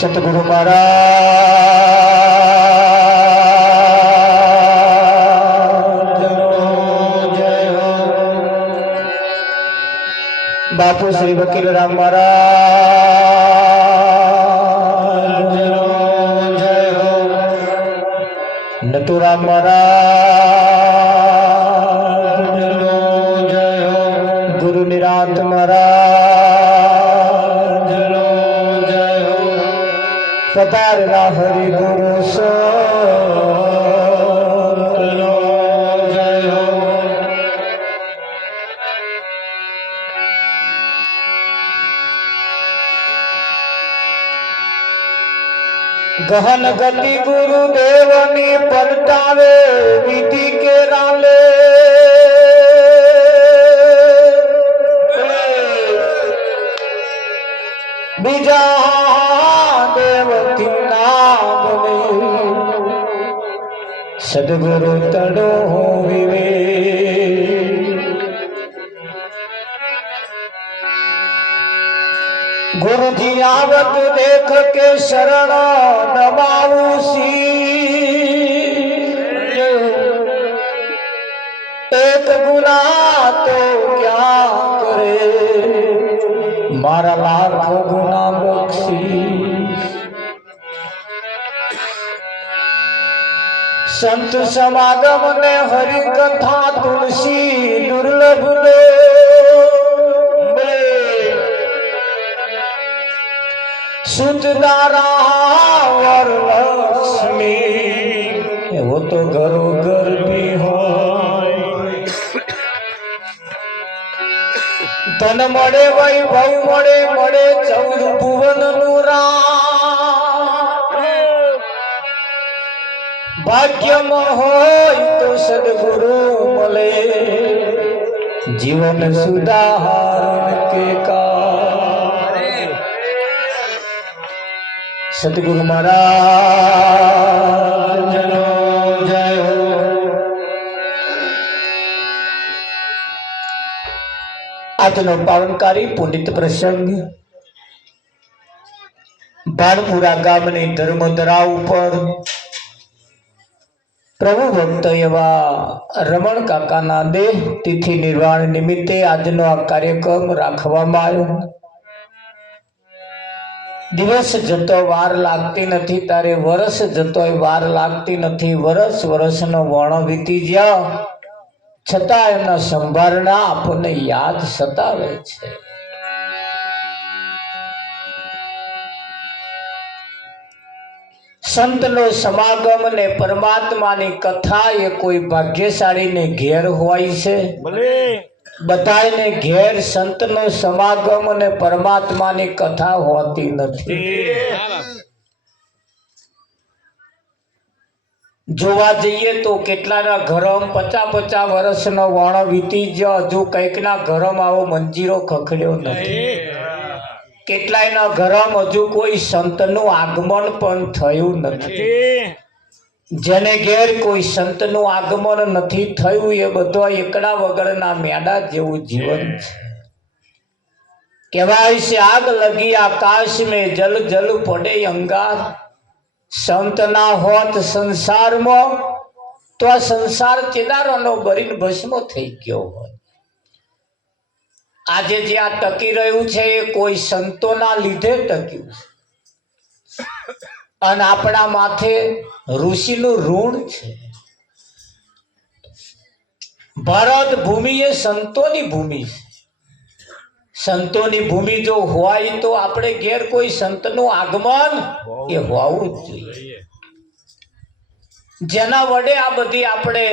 सतगुरु महाराज जय हो। बापू श्री वकील राम महाराज जय हो। नटुराम महाराज जय हो। गुरु निरांत महाराज जय हो। पधारना हरि गुरु सो जय हो। गहन गति गुरुदेवनी पलटावे विधि के राले बीजा देवती नाम सदगुरु तड़ो विवे गुरु जी आवत देख के शरण नमाऊ सी एक गुना तो क्या करे मारा लाख गुना बख्शी संत समागम ने हरि कथा तुलसी दुर्लभ सुतदारा और लक्ष्मी वो तो घरो घर भी हो धन मळे वैभव मळे मळे 14 भुवन नुरा भाग्य होय तो सद्गुरु मळे जीवन सुधारण के का सतगुरु महाराज जय हो। આજનો પાવનકારી પુનિત પ્રસંગ બાણપુરા ગામની ધર્મધરા ઉપર પ્રભુ ભક્ત એવા રમણ કાકાના દેહ તિથિ નિર્વાણ નિમિત્તે આજનો આ કાર્યક્રમ રાખવામાં આવ્યો। દિવસ જતો વાર લાગતી નથી તારે વરસ જતોય વાર લાગતી નથી વરસ વરસનો વણ વીતી ગયા છતાં એમના સંભારણા આપણને યાદ સતાવે છે। સંતનો સમાગમ ને પરમાત્માની કથા એ કોઈ ભાગ્યશાળીને ઘેર હોય છે બધાને ઘેર સંતનો સમાગમ અને પરમાત્માની કથા હોતી નથી। જોવા જઈએ તો કેટલાના ઘરમ 50-50 વર્ષનો વણ વીતી ગયો હજુ કંઈકના ઘરમ આવો મંજીરો ખખડ્યો નથી। કેટલાયના ઘરમ હજુ કોઈ સંતનું આગમન પણ થયું નથી। જેને ઘેર કોઈ સંતનું આગમન નથી થયું એ બધો એકડા વગરના મેડા જેવું જીવન છે। કહેવાય છે આગ લગી આકાશ में जल जल પડે અંગાર સંત ના હોત સંસારમાં તો આ સંસાર ચેદારોનો બરીને ભસ્મ થઈ ગયો હોત। આજે જે આ ટકી રહ્યું છે એ કોઈ સંતોના લીધે ટક્યું છે અને આપણા માથે ઋષિનું ઋણ છે। ભારત ભૂમિ એ સંતોની ભૂમિ છે। સંતોની ભૂમિ જો હોય તો આપણે ઘેર કોઈ સંતનું આગમન એ હોવું જ જોઈએ। જેના વડે આ બધી આપણે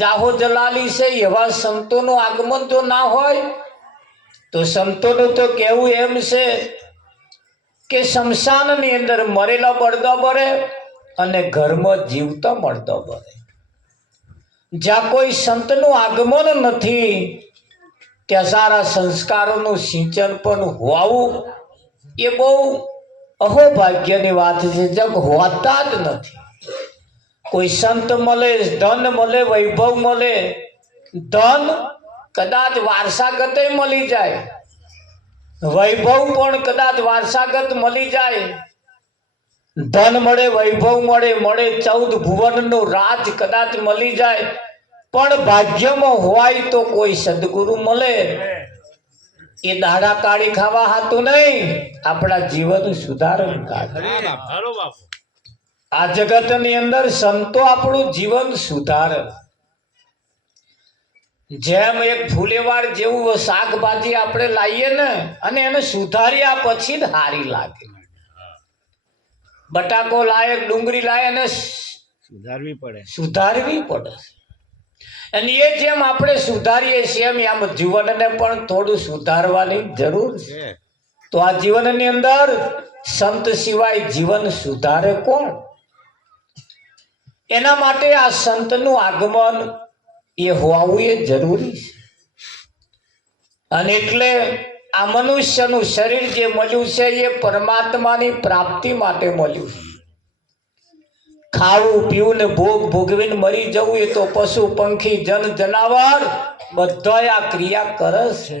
જાહો જલાલી છે એવા સંતોનું આગમન જો ના હોય તો સંતોનું તો કહેવું એમ છે કે શમશાનની અંદર મરેલો બળદો બળે અને ઘરમાં જીવતો મળતો બળે। જ્યાં કોઈ સંતનું આગમન નથી ત્યાં સારા સંસ્કારોનું સિંચન પણ હોવું એ બહુ અહોભાગ્યની વાત છે। જગ હોતા જ નથી। કોઈ સંત મળે ધન મળે વૈભવ મળે ધન કદાચ વારસાગતે મળી જાય વૈભવ પણ કદાચ વારસાગત મળી જાય, ધન મળે, વૈભવ મળે, 14 ભુવનનું રાજ કદાચ મળી જાય, પણ ભાગ્યમાં હોય તો કોઈ સદગુરુ મળે, એ દાડા કાઢી ખાવા હાતું નહીં, આપણા જીવન સુધારણ કાઢે. આ જગતની અંદર સંતો આપણું જીવન સુધારે. જેમ એક ફૂલેવાર જેવું શાકભાજી આપણે લાવીએ ને અને એને સુધાર્યા પછી જ હારી લાગે. બટાકો લાયક, ડુંગળી લાય અને સુધારવી પડે. અને એ જેમ આપણે સુધારીએ છીએ એમ જીવનને પણ થોડું સુધારવાની જરૂર છે. તો આ જીવનની અંદર સંત સિવાય જીવન સુધારે કોણ? એના માટે આ સંતનું આગમન એ હોવું એ જરૂરી છે. અને એટલે આ મનુષ્યનું શરીર જે મળ્યું છે એ પરમાત્માની પ્રાપ્તિ માટે મળ્યું છે. ખાવું પીવું ને ભોગ ભોગવીને મરી જવું એ તો પશુ પંખી જન જનાવર બધા આ ક્રિયા કરે છે.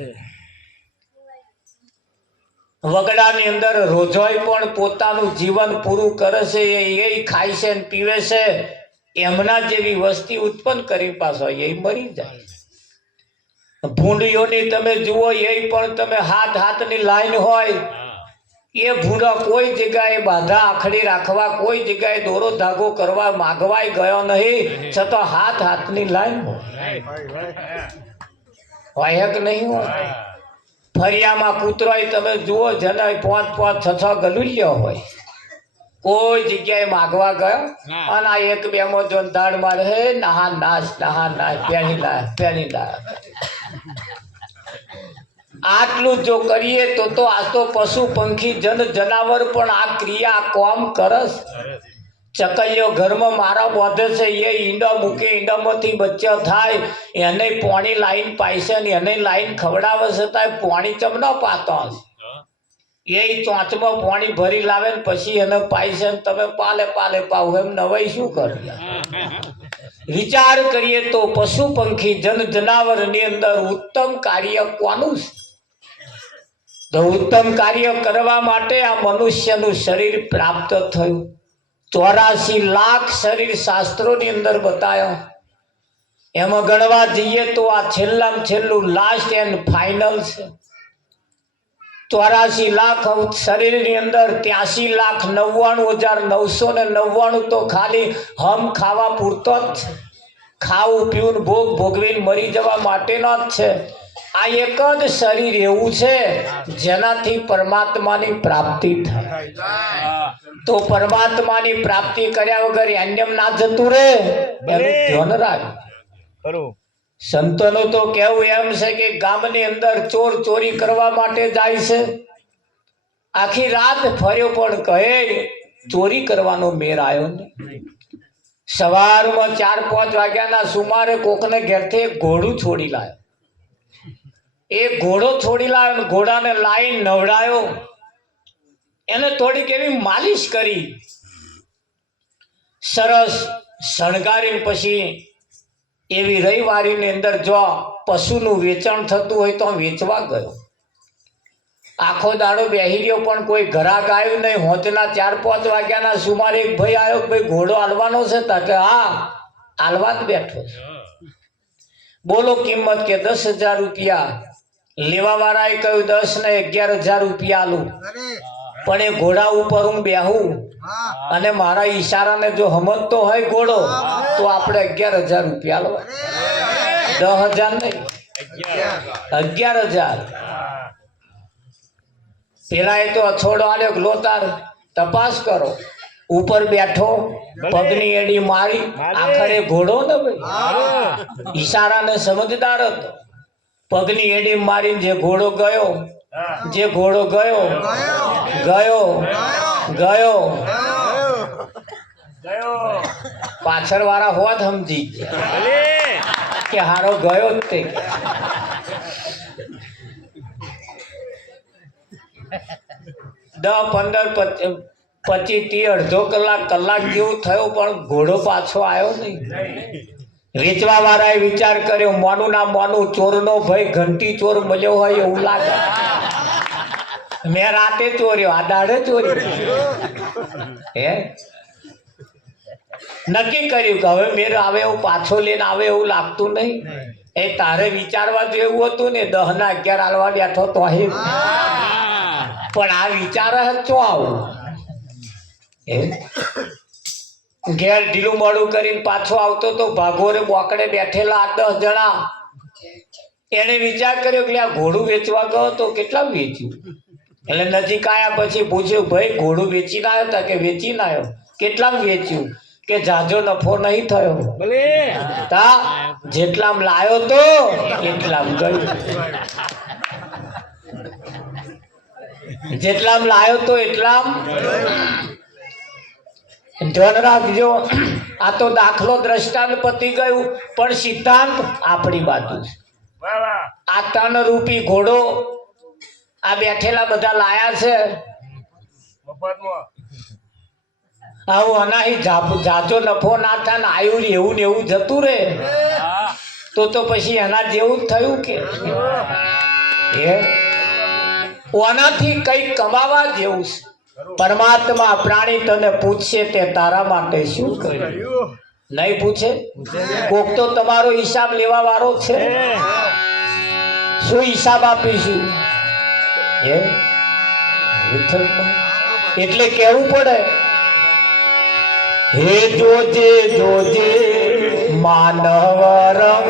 વગડાની અંદર રોજોય પણ પોતાનું જીવન પૂરું કરે છે, એ ખાય છે ને પીવે છે, એમના જેવી વસ્તી ઉત્પન્ન કરી પાછો એ મરી જાય. ભૂંડીઓની તમે જુઓ, એ પણ તમે હાથની લાઈન હોય, એ ભૂંડા કોઈ જગ્યાએ બાધા આખડી રાખવા, કોઈ જગ્યાએ દોરો ધાગો કરવા માગવાય ગયો નહીં, છતાં હાથની લાઈન હોય કે નહીં હોય. ફરિયામાં કૂતરોય તમે જુઓ, જેને 5-5, 6-6 ગલુલિયા હોય, કોઈ જગ્યાએ માગવા ગયો અને આ એક બે માં જો દાડ મારે, હે નહા નાશ પેણી લાય. આટલું જો કરીએ તો આ તો પશુ પંખી જન જનાવર પણ આ ક્રિયા કોમ કરસ. ચકલીઓ ઘરમાં મારા બોધે છે, એ ઈંડા મૂકે, ઈંડામાંથી બચ્ચા થાય, એને પાણી લાઈન પાય છે, એને લાઈન ખવડાવે છે, તો પાણી ચમ ન પાતો હશે. એ ચોંચમાં પાણી ભરી લાવે ને પછી એને પાય છે, તમે પાલે પાવ, એમ નવાઈ શું કરી? વિચાર કરીએ તો પશુ પંખી જન જનાવર ની અંદર ઉત્તમ કાર્ય કોનું છે? તો ઉત્તમ કાર્ય કરવા માટે આ મનુષ્યનું શરીર પ્રાપ્ત થયું. 84 લાખ શરીર શાસ્ત્રોની અંદર બતાવ્યો. એમાં ગણવા જઈએ તો આ છેલ્લામાં છેલ્લું લાસ્ટ એન્ડ ફાઇનલ છે. 84 લાખ શરીરની અંદર 83,99,999 તો ખાલી હમ ખાવા પૂરતો જ છે. ખાવું પીવું ભોગ ભોગવીને મરી જવા માટેનો જ છે. આ એક જ શરીર એવું છે જેનાથી પરમાત્માની પ્રાપ્તિ થાય. તો પરમાત્માની પ્રાપ્તિ કર્યા વગર એન્યમ ના જતું રહે, એનું ધ્યાન રાખ. સંતોનું તો કેવું એમ છે કે ગામની અંદર ચોર ચોરી કરવા માટે જાય છે, આખી રાત ફર્યો પણ કહે ચોરી કરવાનો મેર આવ્યો નહીં. સવારમાં 4-5 વાગ્યાના સુમારે કોકને ઘેરથી એક ઘોડું છોડી લાવ્યો. એ ઘોડો છોડી લાવ્યો ને ઘોડાને લાઈન નવડાયો, એને થોડીક એવી માલિશ કરી, સરસ શણગારીને પછી એવી રવિવારીની અંદર જો પશુનું વેચાણ થતું હોય તો વેચવા ગયો. આખો દાડો બેહી રહ્યો પણ કોઈ ઘરાક આવ્યું નહીં. હોંચના 4-5 વાગ્યાના સુમારે એક ભાઈ આવ્યો, ભાઈ ઘોડો હાલવાનો છે? કે હા, હાલવા જ બેઠો છે. બોલો કિંમત? કે 10,000 રૂપિયા. લેવા વાળાએ કહ્યું 10 ને 11,000 રૂપિયા આલું, પણ એ ઘોડા ઉપર હું બેહું અને મારા ઈશારાને જો સમજતો હોય ઘોડો તો આપણે 11,000 રૂપિયા આલવા. 10,000 નહીં, 11,000. પેલા એ તો અછોડો આલ્યો, લો તાર તપાસ કરો. ઉપર બેઠો, પગની એડી મારી, આખરે ઘોડો ને ભાઈ ઈશારાને સમજદાર હતો. પગની એડી મારી જે ઘોડો ગયો, પાછળ વાળા હોત સમજી કે હારો ગયો જ તે. 10, 15, 25, 30, અડધો કલાક જેવું થયો પણ ઘોડો પાછો આવ્યો નહીં. વેચવા વાળાએ વિચાર કર્યો, મોનું ના મોનું ચોરનો ભાઈ ઘંટી ચોર મળ્યો હોય એવું લાગે. મેં રાતે ચોર્યો, આ દાડે ચોર્યો. હે નક્કી કર્યું કે હવે મેર આવે એવું પાછો લઈને આવે એવું લાગતું નહીં. એ તારે વિચારવા જેવું હતું ને 10 ના 11 હાલવા બેઠો તો પણ આ વિચાર જ શું આવું. ઘેર ઢીલું મોડું કરીને પાછો આવતો તો ભાગોરે બોકડે બેઠેલા 8-10 જણા. એને વિચાર કર્યો કે આ ઘોડું વેચવા ગયો તો કેટલા વેચ્યું. એટલે નજીક આવ્યા પછી પૂછ્યું, ભાઈ ઘોડું વેચીને આવ્યો તા કે વેચીને આવ્યો? કેટલા વેચ્યું? કે જાજો નફો નહીં થયો. તા જેટલામ લાયો તો એટલામ ગયું. જેટલામ લાયો તો એટલામ. ધ્યાન રાખજો, આ તો દાખલો દ્રષ્ટાંત પતી ગયું, પણ સિદ્ધાંત આપણી બાજુ છે. આ 3 રૂપી ઘોડો આ બેઠેલા બધા લાયા છે. આવું અનાહી જાજો નફો ના થાય ને આયુ એવું ને એવું જતું રે તો પછી એના જેવું જ થયું કે આનાથી કઈક કમાવા જેવું છે. પરમાત્મા પ્રાણી તને પૂછશે તે તારા માટે શું કર્યું? નહીં પૂછે? કોક તો તમારો હિસાબ લેવા વાળો છે. શું હિસાબ આપીશું? એટલે કેવું પડે, હે જોજે જોજે માનવ રંગ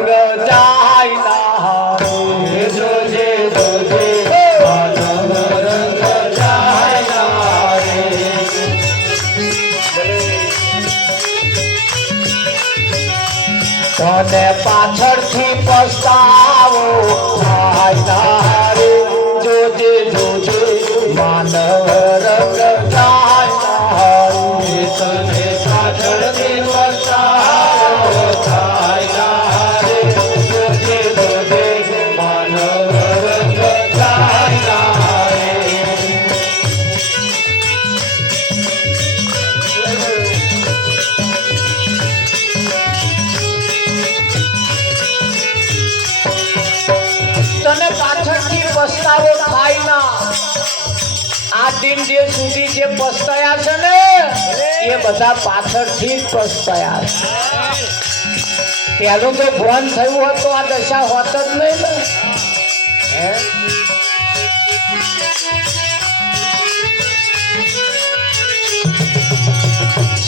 જાય ના. હે જોજે જોજે માનવ રંગ જાય ના. તને પાછળથી પસ્તાવો થાય ના રે. જોજે જોજે માનવ રંગ જાય ના. તને પાછળથી પસ્તાવો થાય ના રે. જોજે જોજે માનવ રંગ જાય ના રે. તને પાછળથી પસ્તાવો થાય ના. આ દિન જે સુધી જે પસ્તાયા છે ને એ બધા પાછળથી જ પસ્તાયા છે. પહેલું તો ભાન થયું હોત તો આ દશા હોત જ નહીં ને.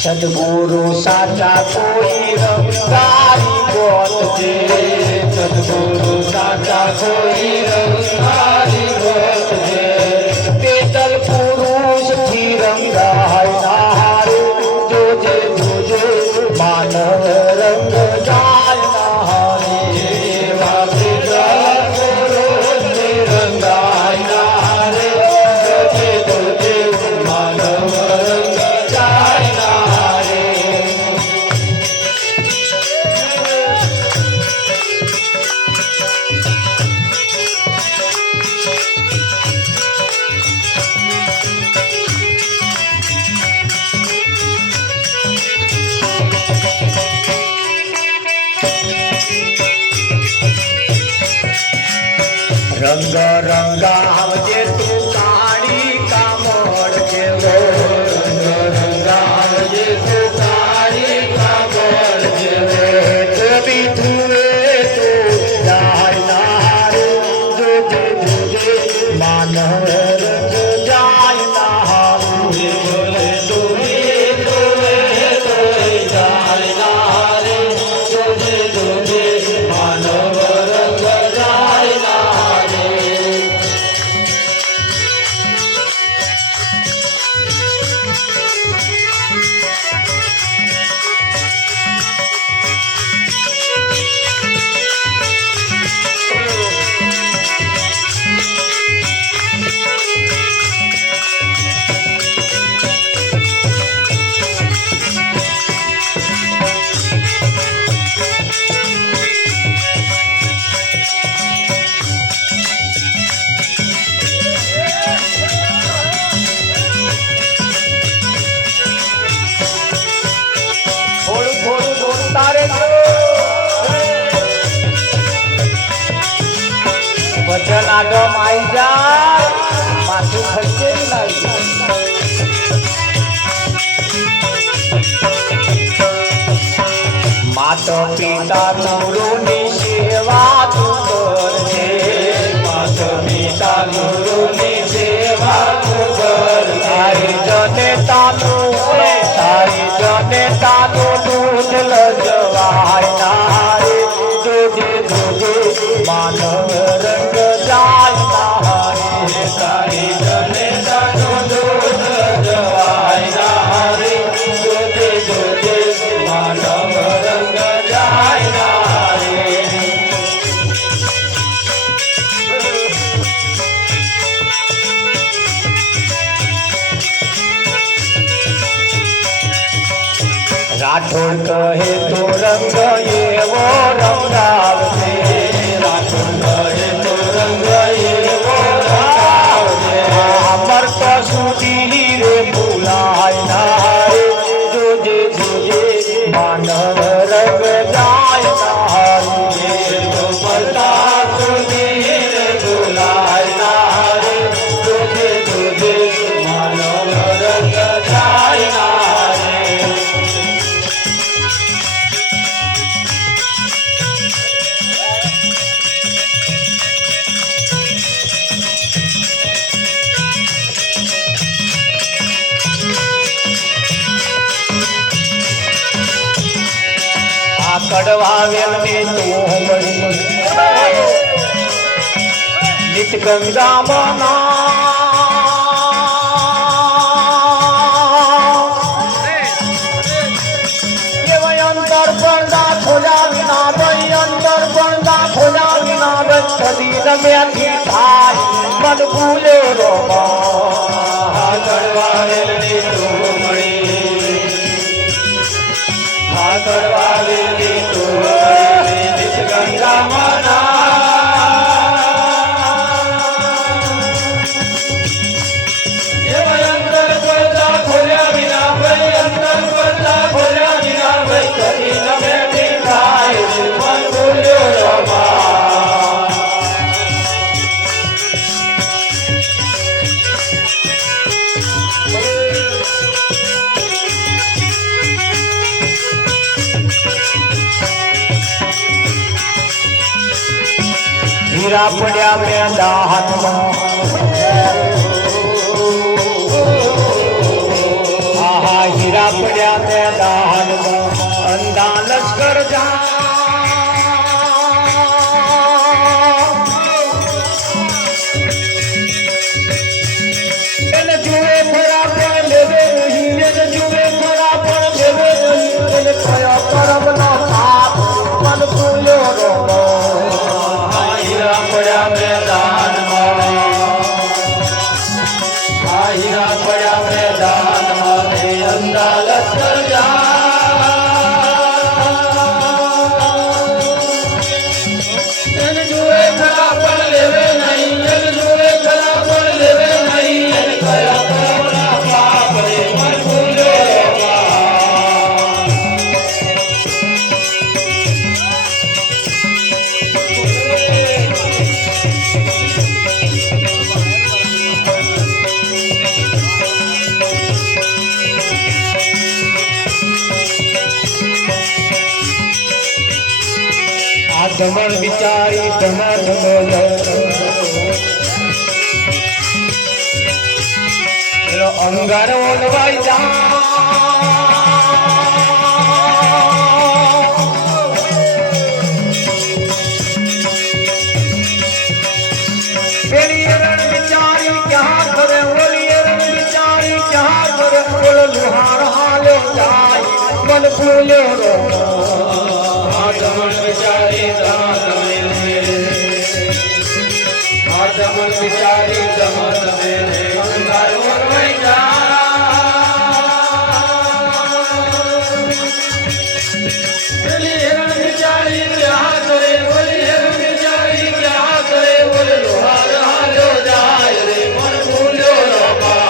સદગુરુ સાચા કોઈ રંગારી ગોત છે. સદગુરુ સાચા કોઈ રંગારી ગોત છે. પેદલ પુરુષ થી રંગાય નારે. જોજે જોજે માનવ રંગ જાય નારે. એવા પેદલ પુરુષ થી રંગાય નારે. જોજે જોજે માનવ રંગ જાય નારે. રંગ રંગાવજે તું કાળી કામળ જેવો. રંગ રંગાવજે તું કાળી કામળ જેવો. બીજુએ તું જાય નારે. જોજે જોજે માનવ રંગ જાય નારે. જોજે જોજે જાય નારે. જોજે જોજે માનવ રંગ જાય નારે. વચન આગમ આવી જાય માથું ખર્ચે લાગ્યું માતા પિતા ગુરુની સેવા તું કરજે માતા પિતા ગુરુની સેવા તું કર તારી જનેતાનું દૂધ લજવાય નારે જોજે જોજે માનવ રંગ જાય નારે તારી જનેતાનું દૂધ લજવાય નારે જોજે જોજે માનવ રંગ જાય નારે રાઠોડ કહે તો રંગ એવો રંગાવજે રાઠોડ કહે તો રંગ એવો રંગાવજે અમર તો સુધી રે ભૂલાય નારે જોજે જોજે માનવ રંગ જાય નારે અમરતા સુધી રે ભૂલાય નારે જોજે જોજે માનવ રંગ જાય નારે કડવા વેલની તું મળી નિત ગંગામાં અંતર પડદા ખોલ્યા વિના ભાઈ અંતર પડદા ખોલ્યા વિના ભાઈ કદી રમ્યાથી થાય મન ભૂલે રોમા કડવા વેલની તું મળી કડવા વેલની તું મળી નિત ગંગામાં હીરા પડ્યા મેદાનમાં આહા હીરા પડ્યા મેદાનમાં અંધા લશ્કર જા એને જુએ ખરા પણ લેવે નહીં એને જુએ ખરા પણ લેવે નહીં એને કયા કરમના પાપ મન ભૂલ્યો રોમો પડ્યા મેદાનમાં હીરા પડ્યા મેદાનમાં અંધા લશ્કર જુએ ખરા પણ લેવે નહીં જુએ ખરા પણ લેવે નહીં કયા કરમના પાપ રે મન ભૂલ્યો ધમણ બિચારી ધમણ બોલો અંગાર ઓલવાઈ જા પેલી રણ બિચારી ક્યાં કરે ઓલી રણ બિચારી ક્યાં કરે બોલો લુહાર હાલો જાય મન ભૂલ્યો રો ધમણ બિચારી ધમણ બિચારી ધમણ મેલે અંગાર ઓલવાઈ જા પેલી રણ બિચારી ક્યાં કરે ઓલી રણ બિચારી ક્યાં કરે બોલે લુહાર હાલો જાય રે મન ભૂલ્યો રમા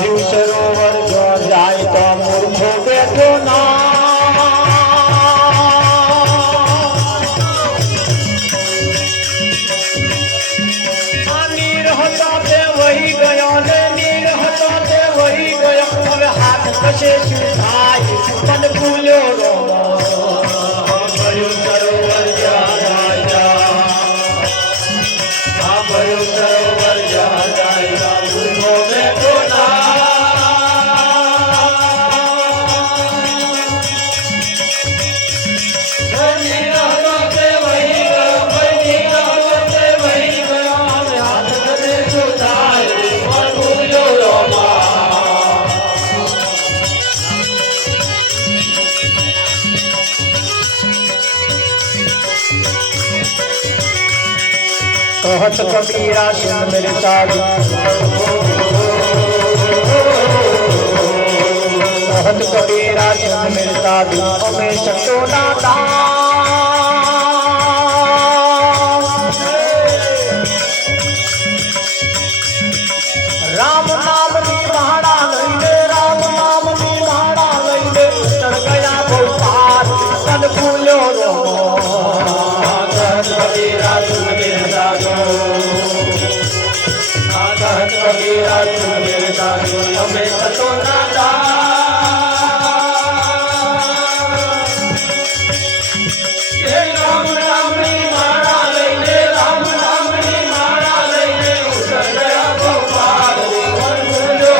ભર્યું સરોવર જો જાય તો મૂર્ખો બેઠો ના નીર હતો તે વહી ગયો ને નીર હતો તે વહી ગયો હવે હાથ કશે શું થાય મન ભૂલ્યો રોમો ભર્યું સરોવર જ્યાં જાય ભર્યું સરોવર જ્યાં જાય મૂર્ખો બેઠો ના कहत कबीरा सुन मेरे साधु कहत कबीरा सुन मेरे साधु हमें सतो नाता राम नाम नी महाड़ा लईले राम नाम नी महाड़ा लईले चढ़ गया गोपाल तन फूलो रो कबीरा सुन मेरे साधु कबीरा सुन मेरे साधु हमें सतो नाता राम नाम नी मारा लईले राम नाम नी मारा लईले उतर गया गोपाल मन भूलो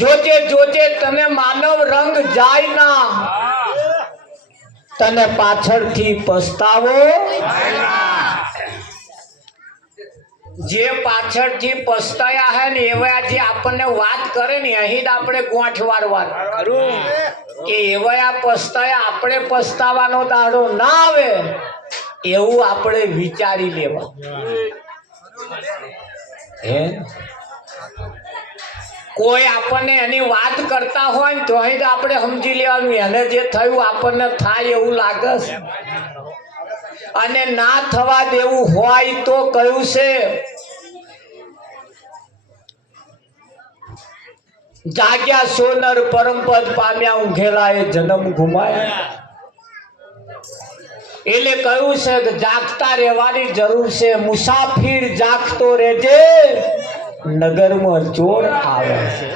જોજે જોજે તને માનવ રંગ જાય ના, તને પાછળથી પસ્તાવો. જે પાછળથી પસ્તાયા હે ને એવા જે આપણને વાત કરે ને અહીં જ આપણે ગોઠ વાળવાનું કે એવા પસ્તાયા આપણે પસ્તાવાનો દાડો ના આવે એવું આપણે વિચારી લેવા. હે કોઈ આપણને એની વાત કરતા હોય ને તો અહીં આપણે સમજી લેવાનું એને જે થયું આપણને થાય એવું લાગે છે, અને ના થવા દેવું હોય તો કયું છે જાગ્યા સોનર પરમપદ પામ્યા ઊંઘેલા એ જન્મ ગુમાયા. એટલે કયું છે કે જાગતા રહેવાની જરૂર છે. મુસાફિર જાગતો રહેજે નગરમાં ચોર આવે છે.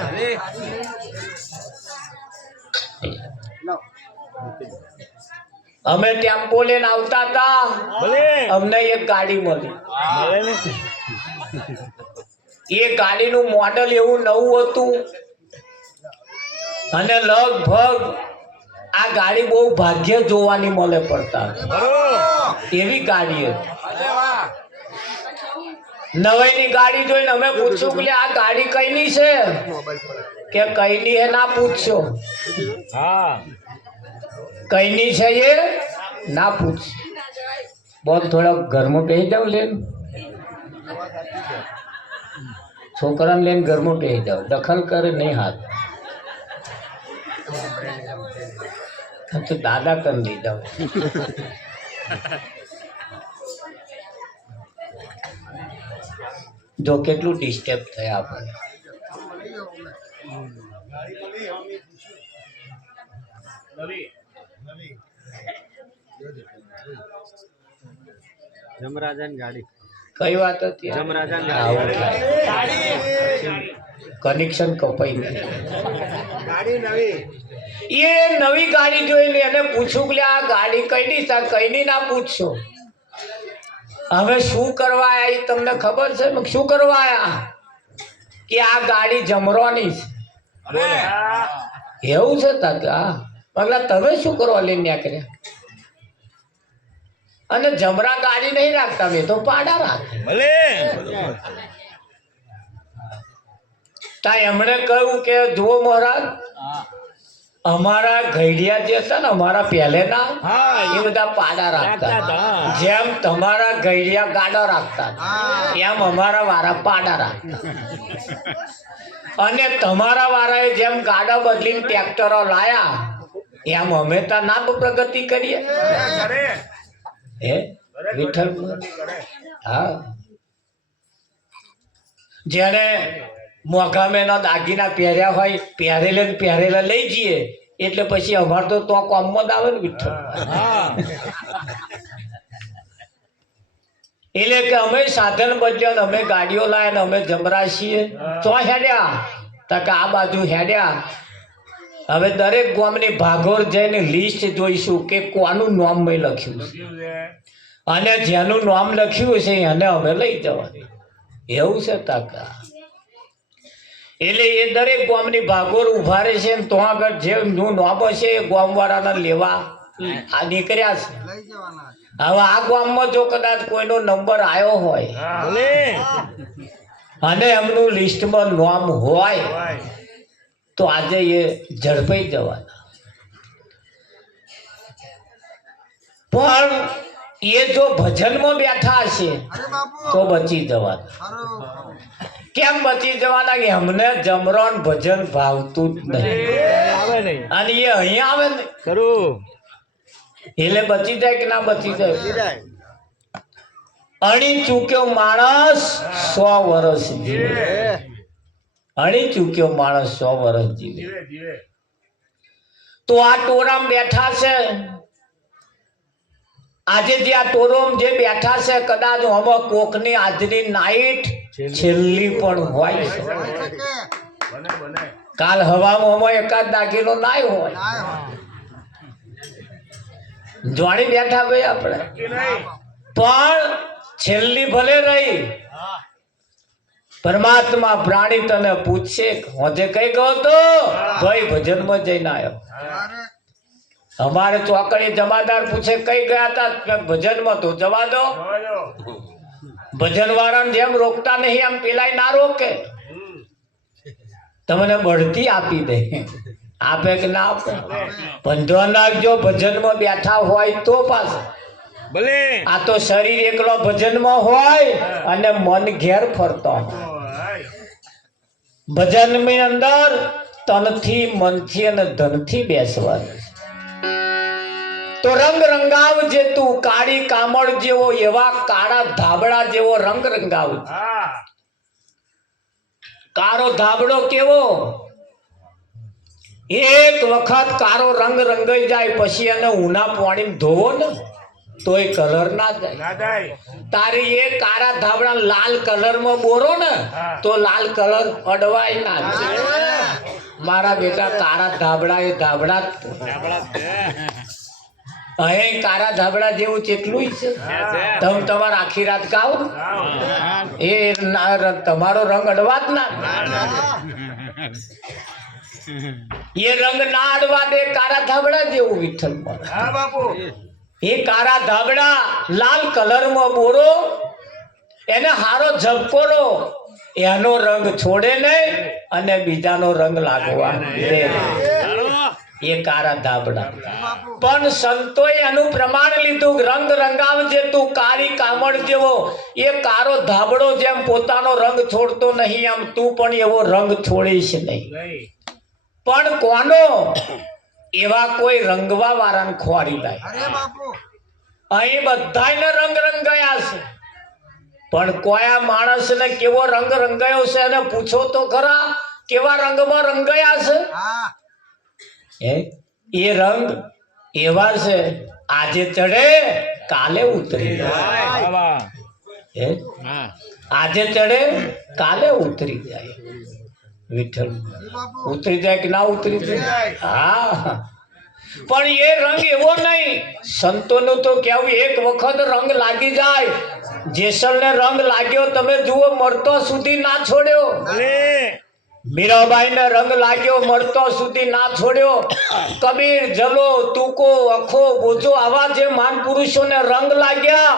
અમે ટેમ્પો લઈને આવતા હતા, અમને એક ગાડી મળી. એ ગાડીનું મોડલ એવું નવું હતું અને લગભગ આ ગાડી બહુ ભાગ્ય જોવાની મળે પડતા એવી ગાડી હતી. નવાઈની ગાડી જોઈને અમે પૂછ્યું કે આ ગાડી કઈની છે કે કઈની હે ના પૂછશો. કઈની છે એ ના પૂછ. બહુ થોડા ઘરમાં બેસી જાવ લેન, છોકરાને લઈને ઘરમાં બેસી જાવ, દખલ કરે નહીં હાથ તો દાદા કરી દીધા. જો કેટલું ડિસ્ટર્બ થયા આપણે. જમરાજન ગાડી કઈ વાત હતી? જમરાજન કનેક્શન કપાઈ ગયું. ગાડી નવી, એ નવી ગાડી જોઈને એને પૂછ્યું કે આ ગાડી કઈની છે? કઈની ના પૂછશો. હવે શું કરવા આયા એ તમને ખબર છે? શું કરવા આયા કે આ ગાડી જમરોની છે. એવું છે તાકા પગલા તમે શું કરવા લઈને નીકળ્યા? અને જમરા ગાડી નહીં રાખતા, મેં તો પાડા રાખે. તા એમણે કહ્યું કે જુઓ મહારાજ, અમારા ઘડિયા જે હતા ને અમારા પહેલેના એ બધા પાડા રાખતા. જેમ તમારા ઘડિયા ગાડા રાખતા એમ અમારા વારા પાડા રાખતા. અને તમારા વારાએ જેમ ગાડા બદલીને ટ્રેક્ટરો લાયા એમ અમે તો ના પ્રગતિ કરીએ. હે વિઠ્ઠલ, હા, જેને મોઘા મેના દાગીના પહેર્યા હોય પહેરેલા લઈ જઈએ એટલે પછી અમારે તો કોમમાં જ આવે ને વિઠ્ઠલ. એટલે કે અમે સાધન બદલ્યા, અમે ગાડીઓ લાયા ને અમે જમરા છીએ. ચો હેડ્યા તક આ બાજુ હેડ્યા. હવે દરેક ગામની ભાગોળ જઈને લિસ્ટ જોઈશું કે કોનું નામ મેં લખ્યું છે, અને જેનું નામ લખ્યું છે એને અમે લઈ જવાનું. એવું છે તાકા. એટલે એ દરેક ગામની ભાગોળ ઉભા રહે છે, તો આગળ જેનું નામ હશે એ ગામવાળાને લેવા આ નીકળ્યા છે. હવે આ ગામમાં જો કદાચ કોઈનો નંબર આવ્યો હોય અને એમનું લિસ્ટમાં નામ હોય તો આજે એ ઝડપાઈ જવાના. પણ એ જો ભજનમાં બેઠા હશે તો બચી જવાના. કેમ બચી જવાના? કે અમને જમરણ ભજન ભાવતું જ નહીં, અને એ અહીંયા આવે ને એટલે બચી જાય કે ના બચી જાય? અણી ચૂક્યો માણસ 100 વર્ષ જીવે. અણી ચૂક્યો માણસ 100 વર્ષ જીવે. તો આ ટોરામ બેઠા છે આજે, જે આ ટોરોમ જે બેઠા છે કદાચ આમાં કોકની આજની નાઈટ છેલ્લી પણ હોય છે. કાલ હવામાં એકાદ દાગીનો નાય હોય, જોડી બેઠા ભાઈ આપણે, પણ છેલ્લી ભલે રહી પરમાત્મા પ્રાણી તને પૂછશે હોજે કઈ ગયો તો ભાઈ ભજનમાં જઈને આવ્યો. અમારે ચોકડી જમાદાર પૂછે કઈ ગયા હતા ભજનમાં, તો જવા દો. ભજન વાળાને જેમ રોકતા નહીં એમ પેલાય ના રોકે. તમને બઢતી આપી દે, આપે કે ના આપે બંધો નાખજો. ભજનમાં બેઠા હોય તો પાછું ભલે આ તો શરીર એકલો ભજનમાં હોય અને મન ઘેર ફરતો હોય. ભજનની અંદર તનથી મનથી અને ધનથી બેસવાનું. તો રંગ રંગાવ જે તું કાળી કામળ જેવો, એવા કાળા ધાબળા જેવો રંગ રંગાવ. કાળો ધાબળો કેવો? એક વખત કાળો રંગ રંગાઈ જાય પછી એને ઊના પાણી ધોવો ને તોય કલર ના જાય. તારી એ કાળા ધાબળા લાલ કલર માં બોરો ને તો લાલ કલર અડવાય ના જાય. મારા બેટા કાળા ધાબળા એ ધાબળા અહીં કાળા ધાબળા જેવું કેટલું છે. તમે તમારે આખી રાત ગાઓ એ તમારો રંગ અડવા જ ના. એ રંગ ના અડવા દે કાળા ધાબળા જેવું વિઠ્ઠલ. એ કાળા ધાબળા લાલ કલર માં બોરો એને હારો ઝબકોરો, એનો રંગ છોડે નહીં અને બીજાનો રંગ લાગવા દે. એ કાળા ધાબળા. પણ સંતોએ એનું પ્રમાણ લીધું. રંગ રંગાવજે તું કાળી કામળ જેવો. એ કાળો ધાબળો જેમ પોતાનો રંગ છોડતો નહીં એમ તું પણ એવો રંગ છોડીશ નહીં. પણ કોનો? એવા કોઈ રંગવા વાળાને ખોરી લાય. અહીં બધાને રંગ રંગાયા છે, પણ કયા માણસને કેવો રંગ રંગાયો છે એને પૂછો તો ખરા, કેવા રંગમાં રંગાયા છે? એ રંગ એવા છે આજે ચડે કાલે ઉતરી જાય. આજે ચડે કાલે ઉતરી જાય. વિઠ્ઠલ ઉતરી જાય કે ના ઉતરી જાય? હા, પણ એ રંગ એવો નહીં. સંતોનું તો કેવું, એક વખત રંગ લાગી જાય. જેસલને રંગ લાગ્યો તમે જુઓ, મરતો સુધી ના છોડ્યો. મીરાબાઈ ને રંગ લાગ્યો, મરતો સુધી ના છોડ્યો. કબીર, જલો, તુકો, અખો, બોજો આવા જે મહાન પુરુષોને રંગ લાગ્યા,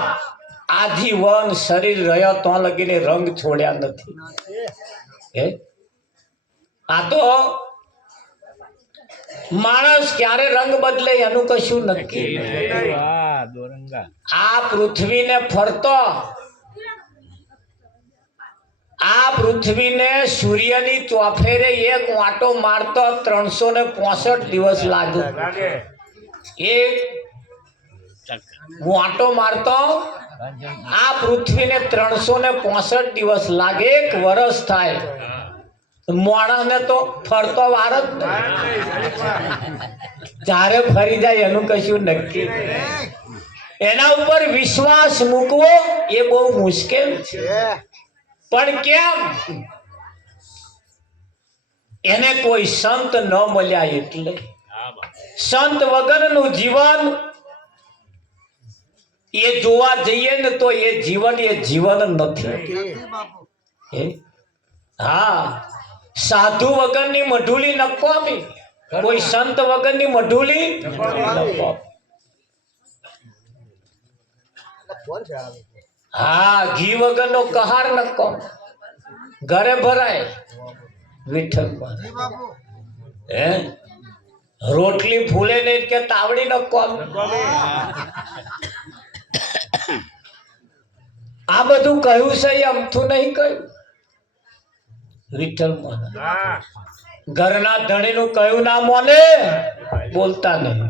આજીવન શરીર રહ્યા તો લગીને રંગ છોડ્યા નથી. આ તો માણસ ક્યારે રંગ બદલે એનું કશું નક્કી. આ પૃથ્વીને ફરતો, આ પૃથ્વીને સૂર્યની ચોફેરે એક વાંટો મારતો 365 દિવસ લાગે. એક વાંટો મારતો આ પૃથ્વીને 365 દિવસ લાગે. એક વર્ષ થાય. માણસને તો ફરતો વાર જ જ્યારે ફરી જાય એનું કશું નક્કી. એના ઉપર વિશ્વાસ મૂકવો એ બહુ મુશ્કેલ છે. પણ કેમ? એને કોઈ સંત ન મળ્યા એટલે. સંત વગરનું જીવન એ જોવા જઈએ ને તો એ જીવન નથી. હા, સાધુ વગરની મઢુલી નકામી, કોઈ સંત વગરની મઢુલી નકામી. હા, ઘી વગરનો કહાર નકામ, ઘરે ભરાય. વિઠ્ઠલ હે રોટલી ફૂલે નહીં કે તાવડી નકામ. આ બધું કહ્યું છે એ અમથું નહીં કહ્યું. વિઠ્ઠલ ઘરના ધણીનું કહ્યું ના મોને, બોલતા નહીં.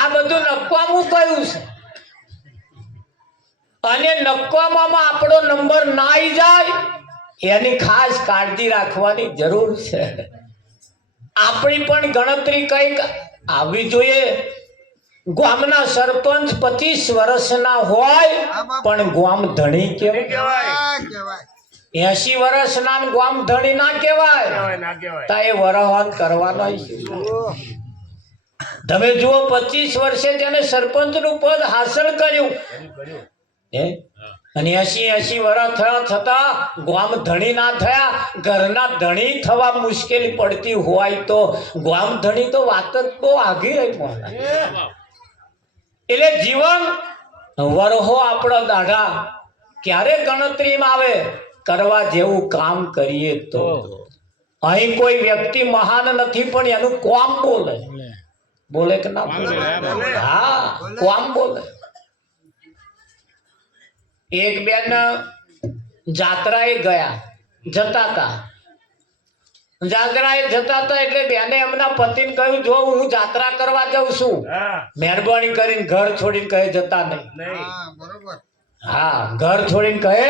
આ બધું નકામું કહ્યું છે. અને નકામામાં આપણો નંબર ના આવી જાય એની ખાસ કાળજી રાખવાની જરૂર છે. આપણી પણ ગણતરી કઈક આવવી જોઈએ. ગામના સરપંચ 25 વર્ષના હોય પણ ગામ ધણી કહેવાય. 80 વર્ષના ગામ ધણી ના કહેવાય. તા એ વરવાન કરવાનો. તમે જુઓ 25 વર્ષે જેને સરપંચ નું પદ હાંસલ કર્યું અને 80 વર્ષ થયા છતાં ગામ ધણી ના થયા, ઘરના ધણી થવા મુશ્કેલી પડતી હોય તો ગામ ધણી તો વાત જ બહુ આઘી રહી મોહના. એટલે જીવન વરહો આપણો દાઢા ક્યારે ગણતરીમાં આવે, કરવા જેવું કામ કરીએ તો. અહીં કોઈ વ્યક્તિ મહાન નથી પણ એનું કામ બોલે. બોલે કે ના બોલે? હા, કામ બોલે. એક બેન જાત્રાએ જતા હતા એટલે બેને એમના પતિને કહ્યું, જો હું જાત્રા કરવા જાઉં છું, મહેરબાની કરીને ઘર છોડીને કહે જતા નહીં. હા, ઘર છોડીને કહે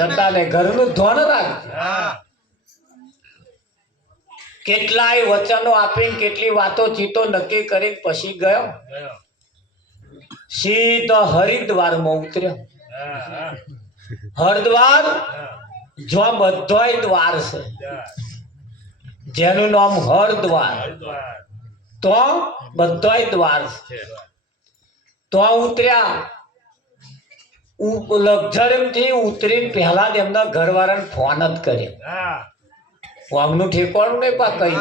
જતા નહીં, ઘરનું ધ્યાન રાખ. કેટલાય વચનો આપીને કેટલી વાતો ચીતો નક્કી કરીને પછી ગયો. સીધો હરિદ્વારમાં ઉતર્યો. હરિદ્વાર જો બધોય દ્વાર છે, જેનું નામ હરિદ્વાર, તો બધોય દ્વાર છે. તો ઉતર્યા. લક્ઝરીથી ઉતરીને પહેલા જ એમના ઘરવાળાને ફોન જ કર્યો. આમનું ઠેકાણું નહીં પા કઈ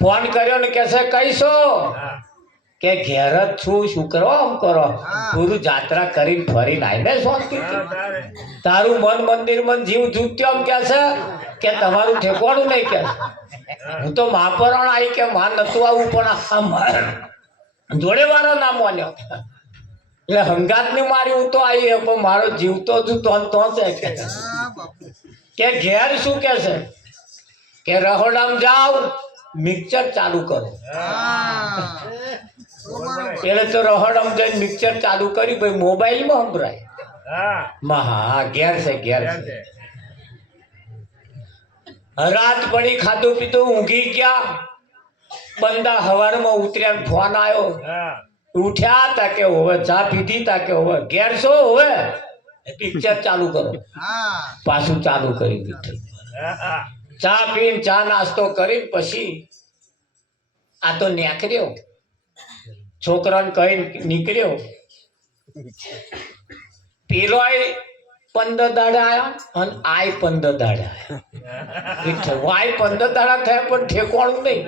ફોન કર્યો ને કે છે કહીશો કે ઘેર જ છું, શું કરો આમ કરો, પૂરું જાત્રા કરીને ફરીને આવીને શાંતિ. તારું મન મંદિર મન જીવ જૂત્યો એમ કે તમારું ઠેકાણું નહીં કે. હું તો મહાપરણ આવી કે માં નતું આવું પણ જોડે વાળો ના માન્યો એટલે હંગાત ની મારી હું તો આવી પણ મારો જીવ તો હજુ તો છે કે ઘેર શું કે છે કે રહોડામાં જાઓ મિક્સર ચાલુ કરો. એટલે તો રહોડામાં જઈને મિક્સર ચાલુ કરી ભાઈ મોબાઈલમાં સંભળાય. હા, ઘેર છે ઘેર છે. રાત પડી, ખાધું પીધું, ઊંઘી ગયા. બંદા હવારમાં ઉતર્યા, ફોન આવ્યો. ઉઠ્યા તા કે હવે ચા પીધી તા કે હવે ઘેર છો, હવે પિક્ચર ચાલુ કરો. પાછું ચાલુ કરી દીધું. ચા પીને ચા નાસ્તો કરી પછી આ તો નીકળ્યો, છોકરાને કઈ નીકળ્યો. પેલો 15 દાડા આયા અને 15 દાડા આયા. વાય 15 દાડા થયા પણ ઠેકાણું નહીં.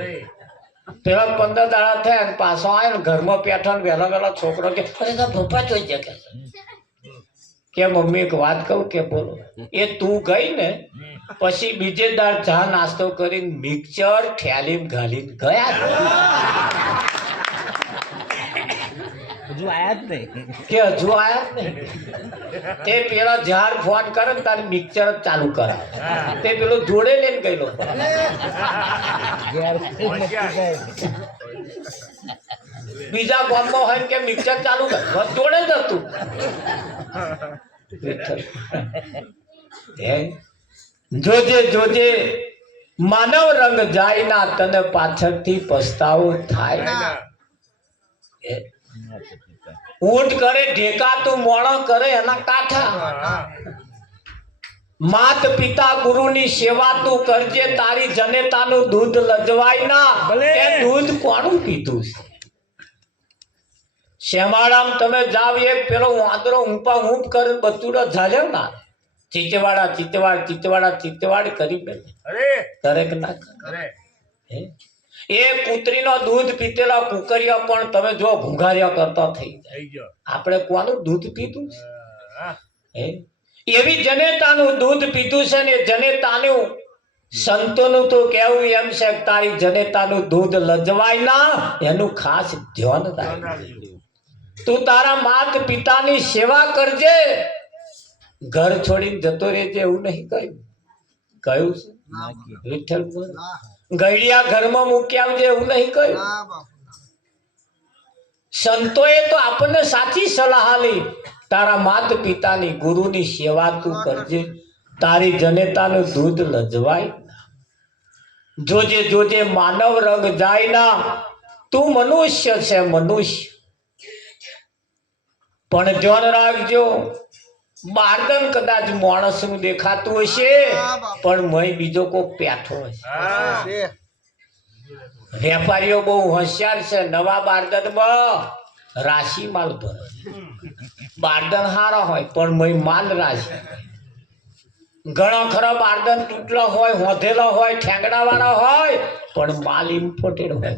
પેલા 15 દાડા થયા અને પાછો આવ્યો ઘરમાં બેઠા વહેલા વહેલા છોકરો કે પપ્પા જોઈ જાય કે મમ્મી એક વાત કહું કે બોલો. એ તું ગઈ ને પછી બીજે દાડ ચા નાસ્તો કરીને મિક્સર ઠેલીને ઘાલીને ગયા. હજુ આયા જ નહીં કે હજુ આયા જ નહીં. તે પેલા જાર ફોન કરે ને તારે મિક્સર જ ચાલુ કરાવે. તે પેલો જોડે લઈને ગયેલો. બીજા ગામમાં હોય કે મિક્સર ચાલુ કર, જોડે જ હતું. જોજે જોજે માનવ રંગ જાય ના, તને પાછળથી પસ્તાવો થાય. ઊંટ કરે ઢેકા, તું મોણો કરે એના કાંઠા. માત પિતા ગુરુની સેવા તું કરજે, તારી જનેતાનું દૂધ લજવાય ના. એ દૂધ કોનું પીધું છે? શેમાળામ તમે જાવ, એક પેલો વાંદરો ઊંપા ઊંપ કરે બચુડો ઝાલ્યો ના, ચીચવાડા ચીચવાડ ચીચવાડા ચીચવાડ કરી બે કરે કે ના કરે. એ કૂતરીનો દૂધ પીતેલા કુકરિયા પણ તમે જો ભૂંગારિયા કરતા થઈ જાય. આપણે કોનું દૂધ પીધું છે? એવી જનેતાનું દૂધ પીધું છે ને જનેતાનું સંતોનું તો કેવું એમ છે કે તારી જનેતાનું દૂધ લજવાય ના, એનું ખાસ ધ્યાન રાખજે. તું તારા માત પિતાની સેવા કરજે, ઘર છોડીને જતો રહેજે એવું નહીં કહ્યું. કહ્યું છે વિઠ્ઠલ ગઈડિયા ઘરમાં મૂકી આવજે એવું નહીં કહ્યું. સંતોએ તો આપણને સાચી સલાહ આલી, તારા માત પિતાની ગુરુની સેવા તું કરજે, તારી જનેતાનું દૂધ લજવાય. જોજે જોજે માનવ રંગ જાય ના, તું મનુષ્ય છે મનુષ્ય. પણ ધ્યાન રાખજો, બારદન કદાચ માણસ નું દેખાતું હશે પણ મય બીજો કોઈ પેઠો હશે. વેપારીઓ બહુ હોશિયાર છે. નવા બારદનમાં રાશિ માલ ભરે બારદન હારા હોય પણ મય માલ રાશિ ઘણા ખરા બારદન તૂટલા હોય હોધેલા હોય ઠેંગડા વાળા હોય પણ માલ ઇમ્પોર્ટેડ હોય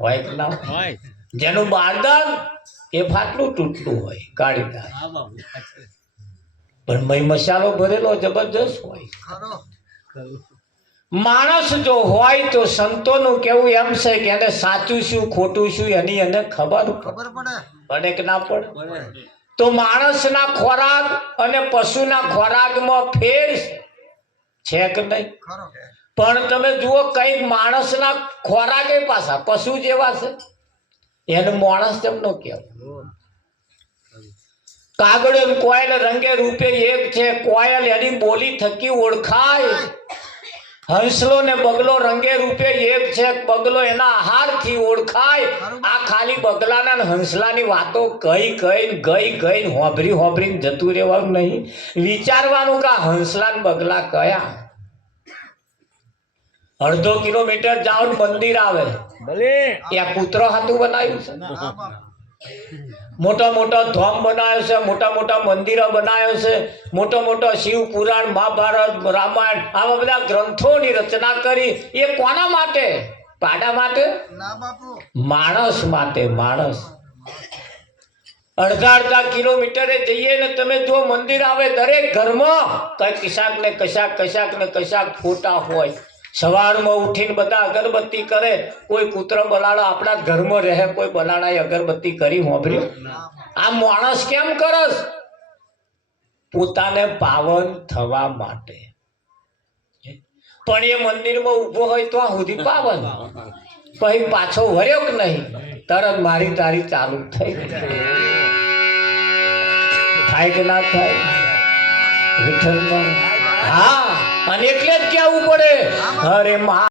હોય કે ના હોય? હોય જેનું બારદન એ ફાટલું તૂટલું હોય કાઢી નાખે પણ મય મસાલો ભરેલો જબરદસ્ત હોય. માણસ જો હોય તો સંતોનું કેવું એમ છે કે એને સાચું શું ખોટું શું એની એને ખબર પડે કે ના પડે? તો માણસના ખોરાક અને પશુના ખોરાકમાં ફેર છે કે નહીં? પણ તમે જુઓ કઈક માણસના ખોરાકે પાછા પશુ જેવા છે એને માણસ તેમનો કહેવાય. કાગડો અને કોયલ રંગે રૂપે એક છે. કોયલ એની બોલી થકી ઓળખાય. હંસલો ને બગલો રંગે રૂપે એક છે. બગલો એના આહારથી ઓળખાય. આ ખાલી બગલાના ને હંસલાની વાતો ગઈ હોભરીને જતું રહેવાનું નહીં. વિચારવાનું કે આ હંસલા ને બગલા કયા. અડધો કિલોમીટર જાઓ ને મંદિર આવે ભલે ત્યાં પુત્ર હાથું બનાવ્યું છે. મોટા મોટા ધોમ બનાવ્યો છે, મોટા મોટા મંદિરો બનાવ્યો છે, મોટા મોટા શિવ પુરાણ મહાભારત રામાયણ આવા બધા ગ્રંથોની રચના કરી. એ કોના માટે? પાડા માટે? માણસ માટે. માણસ અડધા કિલોમીટરે જઈએ ને તમે જો મંદિર આવે દરેક ઘરમાં કશાક ને કશાક ફોટા હોય. સવારમાં ઉઠીને બધા અગરબત્તી કરે. કોઈ કૂતરો બલાડો આપણા ઘરમાં રહે, કોઈ બલાડાએ અગરબત્તી કરી હોભર્યું. આ માણસ કેમ કરસ? પોતાને પાવન થવા માટે. પણ એ મંદિરમાં ઊભો હોય તો આ સુધી પાવન, પછી પાછો વર્યો કે નહીં તરત મારી તારી ચાલુ થઈ થાય કે ના થાય? વિઠ્ઠલમાં હા. અને એટલે જ કહેવું પડે અરે મા